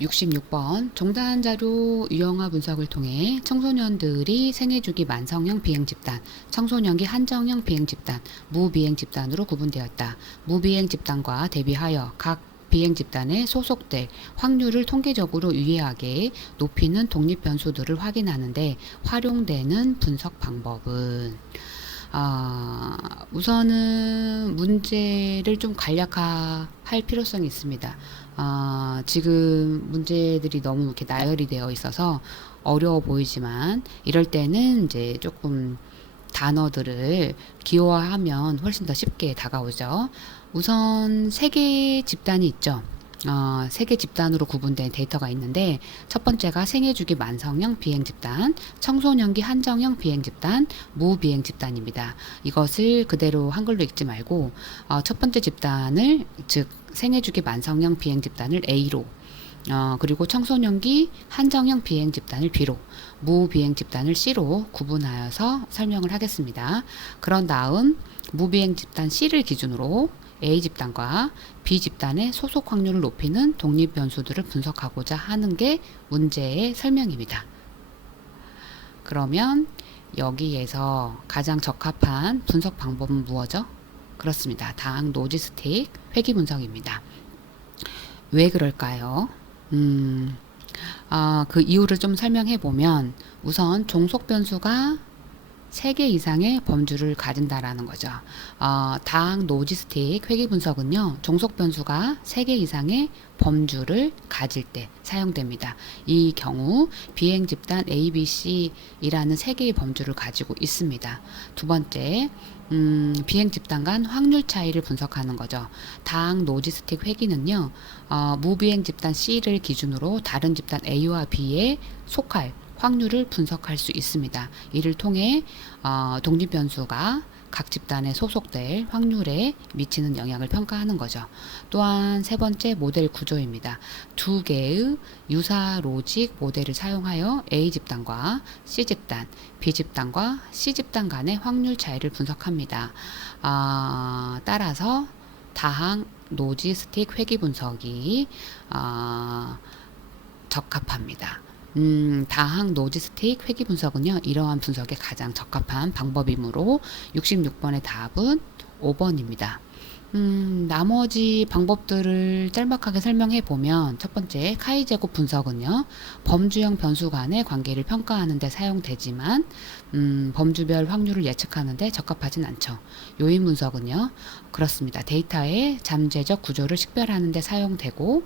66번 종단 자료 유형화 분석을 통해 청소년들이 생애주기 만성형 비행 집단, 청소년기 한정형 비행 집단, 무비행 집단으로 구분되었다. 무비행 집단과 대비하여 각 비행 집단에 소속될 확률을 통계적으로 유의하게 높이는 독립 변수들을 확인하는데 활용되는 분석 방법은 우선은 문제를 좀 간략화할 필요성이 있습니다. 지금 문제들이 너무 이렇게 나열이 되어 있어서 어려워 보이지만 이럴 때는 이제 조금 단어들을 기호화하면 훨씬 더 쉽게 다가오죠. 우선 세 개의 집단이 있죠. 세 개 집단으로 구분된 데이터가 있는데 첫 번째가 생애주기 만성형 비행 집단, 청소년기 한정형 비행 집단, 무비행 집단입니다. 이것을 그대로 한글로 읽지 말고 첫 번째 집단을 즉 생애주기 만성형 비행 집단을 A로 그리고 청소년기 한정형 비행 집단을 B로, 무비행 집단을 C로 구분하여서 설명을 하겠습니다. 그런 다음 무비행 집단 C를 기준으로 A 집단과 B 집단의 소속 확률을 높이는 독립 변수들을 분석하고자 하는 게 문제의 설명입니다. 그러면 여기에서 가장 적합한 분석 방법은 무엇이죠? 그렇습니다. 다항 로지스틱 회귀 분석입니다. 왜 그럴까요? 그 이유를 좀 설명해 보면 우선 종속 변수가 3개 이상의 범주를 가진다라는 거죠. 다항 로지스틱 회귀 분석은요, 종속 변수가 3개 이상의 범주를 가질 때 사용됩니다. 이 경우 비행 집단 A, B, C이라는 3개의 범주를 가지고 있습니다. 두 번째, 비행 집단 간 확률 차이를 분석하는 거죠. 다항 로지스틱 회귀는요, 무비행 집단 C를 기준으로 다른 집단 A와 B에 속할 확률을 분석할 수 있습니다. 이를 통해 독립 변수가 각 집단에 소속될 확률에 미치는 영향을 평가하는 거죠. 또한 세 번째 모델 구조입니다. 두 개의 유사 로직 모델을 사용하여 A 집단과 C 집단, B 집단과 C 집단 간의 확률 차이를 분석합니다. 따라서 다항 로지스틱 회귀 분석이 적합합니다. 다항 로지스틱 회귀 분석은요, 이러한 분석에 가장 적합한 방법이므로 66번의 답은 5번입니다. 나머지 방법들을 짤막하게 설명해 보면 첫 번째 카이 제곱 분석은요, 범주형 변수 간의 관계를 평가하는 데 사용되지만 범주별 확률을 예측하는 데 적합하진 않죠. 요인 분석은요, 그렇습니다. 데이터의 잠재적 구조를 식별하는 데 사용되고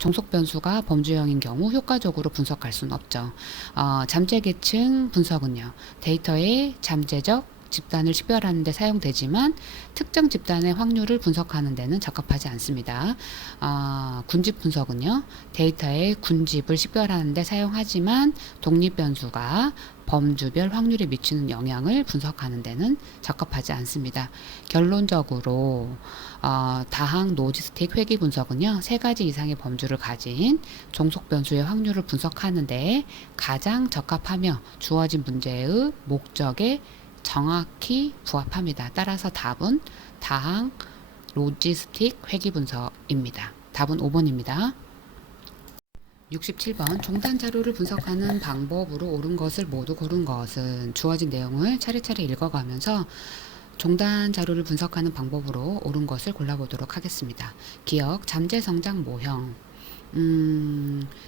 종속 변수가 범주형인 경우 효과적으로 분석할 수는 없죠. 잠재 계층 분석은요, 데이터의 잠재적 집단을 식별하는 데 사용되지만 특정 집단의 확률을 분석하는 데는 적합하지 않습니다. 군집 분석은요, 데이터의 군집을 식별하는 데 사용하지만 독립 변수가 범주별 확률에 미치는 영향을 분석하는 데는 적합하지 않습니다. 결론적으로 다항 로지스틱 회귀 분석은요, 세 가지 이상의 범주를 가진 종속 변수의 확률을 분석하는 데 가장 적합하며 주어진 문제의 목적에 정확히 부합합니다. 따라서 답은 다항 로지스틱 회귀 분석입니다. 답은 5번입니다. 67번 종단 자료를 분석하는 방법으로 옳은 것을 모두 고른 것은 주어진 내용을 차례차례 읽어가면서 종단 자료를 분석하는 방법으로 옳은 것을 골라보도록 하겠습니다. 기억, 잠재성장 모형.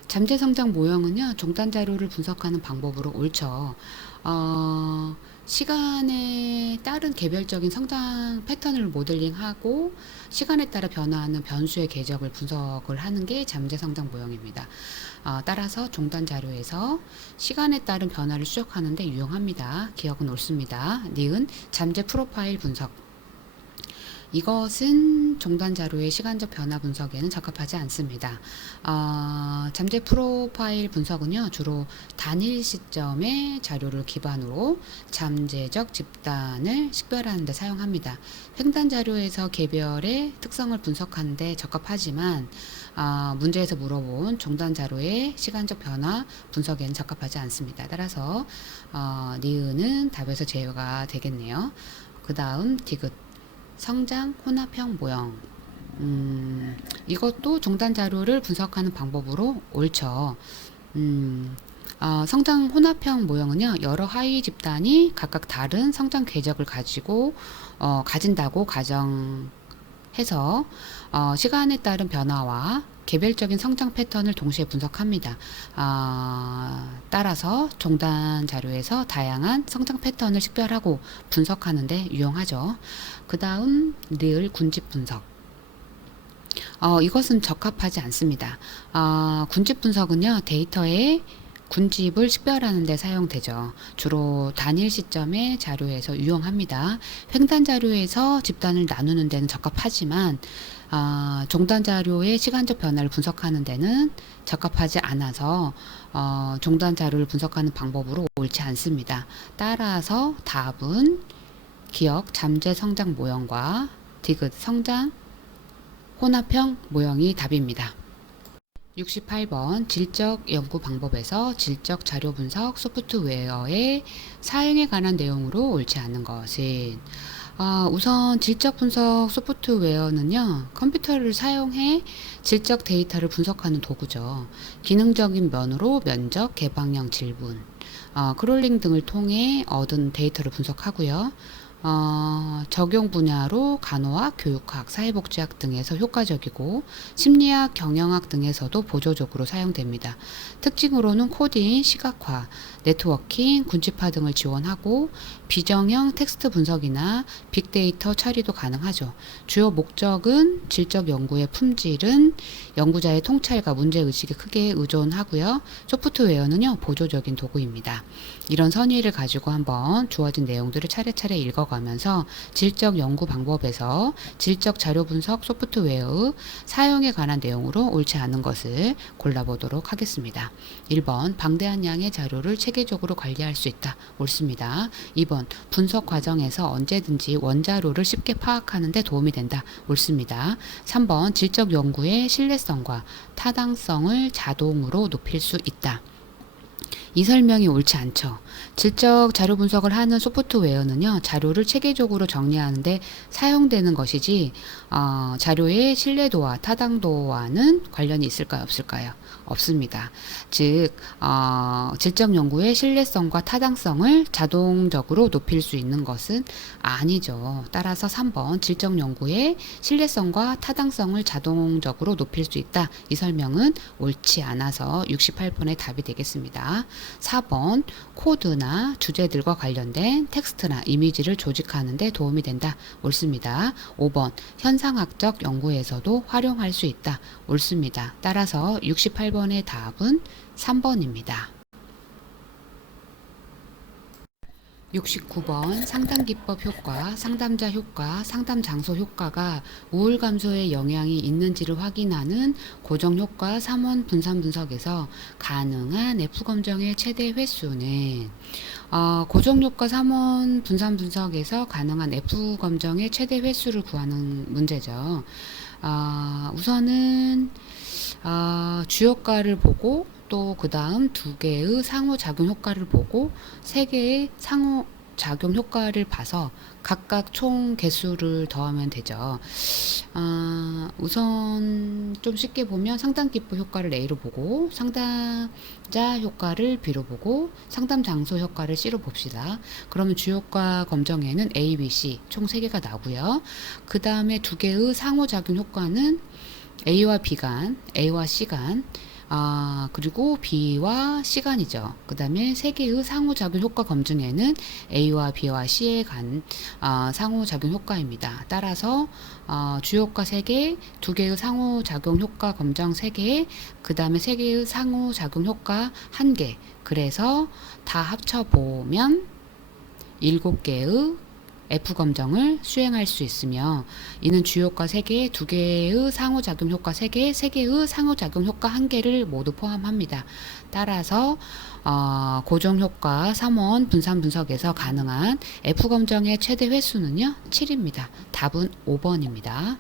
잠재성장 모형은요, 종단 자료를 분석하는 방법으로 옳죠. 시간에 따른 개별적인 성장 패턴을 모델링하고 시간에 따라 변화하는 변수의 궤적을 분석을 하는 게 잠재성장 모형입니다. 따라서 종단 자료에서 시간에 따른 변화를 추적하는 데 유용합니다. 기억은 옳습니다. 니은 잠재 프로파일 분석. 이것은 종단 자료의 시간적 변화 분석에는 적합하지 않습니다. 잠재 프로파일 분석은요, 주로 단일 시점의 자료를 기반으로 잠재적 집단을 식별하는 데 사용합니다. 횡단 자료에서 개별의 특성을 분석하는 데 적합하지만 문제에서 물어본 종단 자료의 시간적 변화 분석에는 적합하지 않습니다. 따라서 니은은 답에서 제외가 되겠네요. 그 다음 디귿 성장 혼합형 모형. 이것도 종단 자료를 분석하는 방법으로 옳죠. 성장 혼합형 모형은요, 여러 하위 집단이 각각 다른 성장 궤적을 가진다고 가정해서 시간에 따른 변화와 개별적인 성장 패턴을 동시에 분석합니다. 따라서 종단 자료에서 다양한 성장 패턴을 식별하고 분석하는 데 유용하죠. 그 다음 리을 군집 분석. 이것은 적합하지 않습니다. 군집 분석은요, 데이터의 군집을 식별하는 데 사용되죠. 주로 단일 시점의 자료에서 유용합니다. 횡단 자료에서 집단을 나누는 데는 적합하지만 종단 자료의 시간적 변화를 분석하는 데는 적합하지 않아서 종단 자료를 분석하는 방법으로 옳지 않습니다. 따라서 답은 기억 잠재 성장 모형과 디귿 성장 혼합형 모형이 답입니다. 68번 질적 연구 방법에서 질적 자료 분석 소프트웨어의 사용에 관한 내용으로 옳지 않은 것은 우선 질적 분석 소프트웨어는요, 컴퓨터를 사용해 질적 데이터를 분석하는 도구죠. 기능적인 면으로 면적, 개방형 질문, 크롤링 등을 통해 얻은 데이터를 분석하고요. 적용 분야로 간호학, 교육학, 사회복지학 등에서 효과적이고 심리학, 경영학 등에서도 보조적으로 사용됩니다. 특징으로는 코딩, 시각화, 네트워킹, 군집화 등을 지원하고 비정형 텍스트 분석이나 빅데이터 처리도 가능하죠. 주요 목적은 질적 연구의 품질은 연구자의 통찰과 문제의식에 크게 의존하고요. 소프트웨어는요, 보조적인 도구입니다. 이런 선의를 가지고 한번 주어진 내용들을 차례차례 읽어가면서 질적 연구 방법에서 질적 자료 분석 소프트웨어의 사용에 관한 내용으로 옳지 않은 것을 골라보도록 하겠습니다. 1번 방대한 양의 자료를 체계적으로 관리할 수 있다. 옳습니다. 2번 분석 과정에서 언제든지 원자료를 쉽게 파악하는 데 도움이 된다. 옳습니다. 3번 질적 연구의 신뢰성과 타당성을 자동으로 높일 수 있다. 이 설명이 옳지 않죠. 질적 자료 분석을 하는 소프트웨어는요, 자료를 체계적으로 정리하는데 사용되는 것이지 자료의 신뢰도와 타당도와는 관련이 있을까요, 없을까요? 없습니다. 즉 질적 연구의 신뢰성과 타당성을 자동적으로 높일 수 있는 것은 아니죠. 따라서 3번 질적 연구의 신뢰성과 타당성을 자동적으로 높일 수 있다. 이 설명은 옳지 않아서 68번의 답이 되겠습니다. 4번 코드나 주제들과 관련된 텍스트나 이미지를 조직하는 데 도움이 된다. 옳습니다. 5번 현상학적 연구에서도 활용할 수 있다. 옳습니다. 따라서 68번의 답은 3번입니다. 69번 상담기법 효과, 상담자 효과, 상담 장소 효과가 우울 감소에 영향이 있는지를 확인하는 고정 효과 3원 분산 분석에서 가능한 F 검정의 최대 횟수는 고정 효과 3원 분산 분석에서 가능한 F 검정의 최대 횟수를 구하는 문제죠. 우선은 주효과를 보고 또 그 다음 두 개의 상호작용 효과를 보고 세 개의 상호작용 효과를 봐서 각각 총 개수를 더하면 되죠. 우선 좀 쉽게 보면 상담기법 효과를 A로 보고 상담자 효과를 B로 보고 상담 장소 효과를 C로 봅시다. 그러면 주효과 검정에는 A, B, C 총 3개가 나오고요. 그 다음에 두 개의 상호작용 효과는 A와 B 간, A와 C 간, 그리고 B와 C 간이죠. 그 다음에 세 개의 상호작용 효과 검증에는 A와 B와 C에 간 상호작용 효과입니다. 따라서 주효과 3개, 2개의 상호작용 효과 검정 3개, 그 다음에 3개의 상호작용 효과 1개. 그래서 다 합쳐보면 7개의 F 검정을 수행할 수 있으며 이는 주효과 3개, 2개의 상호작용 효과 3개, 3개의 상호작용 효과 1개를 모두 포함합니다. 따라서 고정 효과 3원 분산 분석에서 가능한 F 검정의 최대 횟수는요 7입니다. 답은 5번입니다.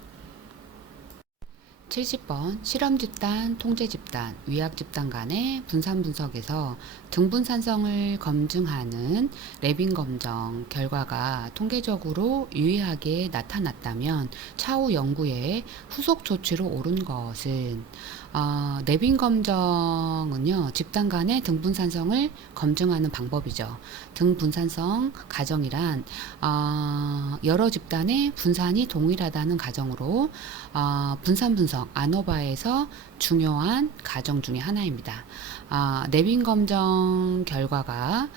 70번 실험 집단, 통제 집단, 위약 집단 간의 분산 분석에서 등분산성을 검증하는 레빈 검정 결과가 통계적으로 유의하게 나타났다면 차후 연구에 후속 조치로 옳은 것은 레빈 검정은요 집단 간의 등분산성을 검증하는 방법이죠. 등분산성 가정이란 여러 집단의 분산이 동일하다는 가정으로 분산 분석 아노바에서 중요한 가정 중에 하나입니다. 내빈 검정 결과가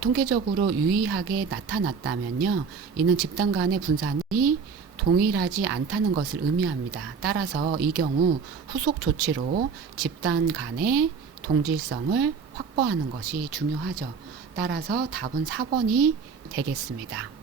통계적으로 유의하게 나타났다면요, 이는 집단 간의 분산이 동일하지 않다는 것을 의미합니다. 따라서 이 경우 후속 조치로 집단 간의 동질성을 확보하는 것이 중요하죠. 따라서 답은 4번이 되겠습니다.